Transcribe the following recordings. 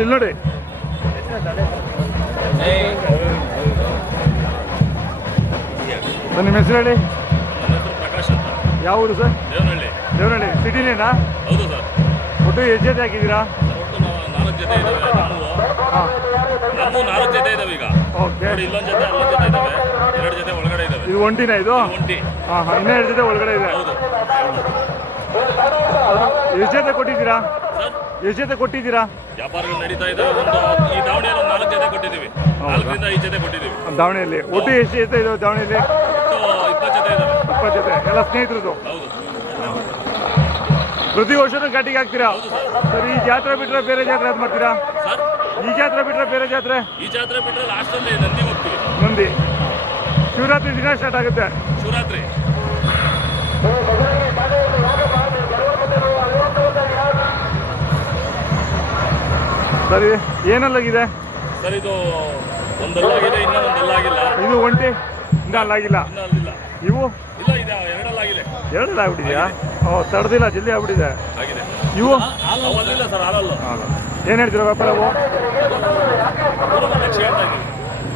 Sir ಇಲ್ಲಿ ನೋಡಿ. Sir ನಿಮ್ಮ ಹೆಸರು ಹೇಳಿ. ಪ್ರಕಾಶ್ ಅಂತ. ಯಾವ ಊರು ಸರ್? ದೇವನಹಳ್ಳಿ. ದೇವನಹಳ್ಳಿ ಸಿಟಿನೇನಾ? ಹೌದು ಸರ್. ಒಟ್ಟು ಎಷ್ಟು ಜೊತೆ ಹಾಕಿದ್ದೀರಾ? ಒಟ್ಟು 4 ಜೊತೆ ಇದ್ದಾವೆ. ನಮ್ಮ 4 ಜೊತೆ ಇದಾವೆ ಈಗ. ಓಕೆ. ನೋಡಿ ಇಲ್ಲೊಂದು ಜೊತೆ ಅಲ್ಲೊಂದು ಜೊತೆ ಇದಾವೆ. 2 ಜೊತೆ ಒಳಗಡೆ ಇದಾವೆ. ಇದು ಒಂಟಿನ ಇದು? ಒಂಟಿ. ಹಾಂ ಹಾಂ, ಇನ್ನೂ 2 ಜೊತೆ ಒಳಗಡೆ ಇದೆ. ಹೌದು ಎಷ್ಟು ಜೊತೆ ಕೊಟ್ಟಿದ್ದೀರಾ? ಸರ್ ಎಷ್ಟು ಜೊತೆ ಕೊಟ್ಟಿದ್ದೀರಾ? ವ್ಯಾಪಾರಗಳು ನಡೀತಾ ಇದ್ದಾವೆ. ಈ ದಾವಣಿಯಲ್ಲಿ 4 ಜೊತೆ ಕೊಟ್ಟಿದ್ದೀವಿ. 4ರಿಂದ 5 ಜೊತೆ ಕೊಟ್ಟಿದ್ದೀವಿ ದಾವಣಿಯಲ್ಲಿ. ಒಟ್ಟು ಎಷ್ಟು ಜೊತೆ ಇದಾವೆ ದಾವಣಿಯಲ್ಲಿ? ಒಟ್ಟು 20 ಜೊತೆ ಇದಾವೆ. 20 ಜೊತೆ ಎಲ್ಲ ಸ್ನೇಹಿತರದು? ಹೌದು. ಪ್ರತಿ ವರ್ಷನೂ ಘಾಟಿಗೆ ಹಾಕ್ತೀರಾ? ಹೌದು ಸರ್. ಸರ್ ಈ ಜಾತ್ರೆ ಬಿಟ್ಟರೆ ಬೇರೆ ಜಾತ್ರೆ ಅದು ಮಾಡ್ತೀರಾ? ಸರ್ ಈ ಜಾತ್ರೆ ಬಿಟ್ಟರೆ ಬೇರೆ ಜಾತ್ರೆ? ಈ ಜಾತ್ರೆ ಬಿಟ್ಟರೆ ಲಾಸ್ಟಲ್ಲಿ ನಂದಿ ಹೋಗ್ತೀವಿ. ನಂದಿ ಶಿವರಾತ್ರಿ ದಿನ ಸ್ಟಾರ್ಟ್ ಆಗುತ್ತೆ. ಶಿವರಾತ್ರಿ. ಸರಿ, ಏನಲ್ಲಾಗಿದೆ ಸರ್? ಇದು ಒಂದಲ್ಲಾಗಿದೆ, ಇನ್ನೂ ಒಂದಲ್ಲಾಗಿಲ್ಲ. ಇದು ಒಂಟಿ ಇನ್ನೂ ಅಲ್ಲಾಗಿಲ್ಲ. ಇನ್ನೂ ಅಲ್ಲಿಲ್ಲ. ಇವು ಇಲ್ಲ, ಇದೆ 2 ಆಗ್ಬಿದೆ. 2 ಆಗ್ಬಿಟ್ಟಿದೆಯಾ? ಓ, ತಡೆದಿಲ್ಲ, ಜಲ್ದಿ ಆಗ್ಬಿಟ್ಟಿದೆ. ಆಗಿದೆ. ಇವು ಅಲ್ಲಿಲ್ಲ ಸರ್, ಹಾಲಲ್ಲ. ಏನು ಹೇಳ್ತೀರಾ ವ್ಯಾಪಾರ? ಅವು 3 ಲಕ್ಷ ಹೇಳ್ತಾ ಇದ್ದೀವಿ.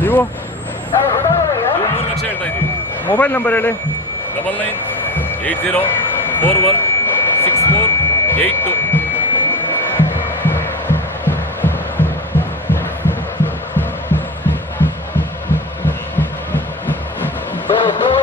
ಇವು 3 ಲಕ್ಷ ಹೇಳ್ತಾ ಇದ್ದೀವಿ. ಮೊಬೈಲ್ ನಂಬರ್ ಹೇಳಿ. 9980416482. Go, go.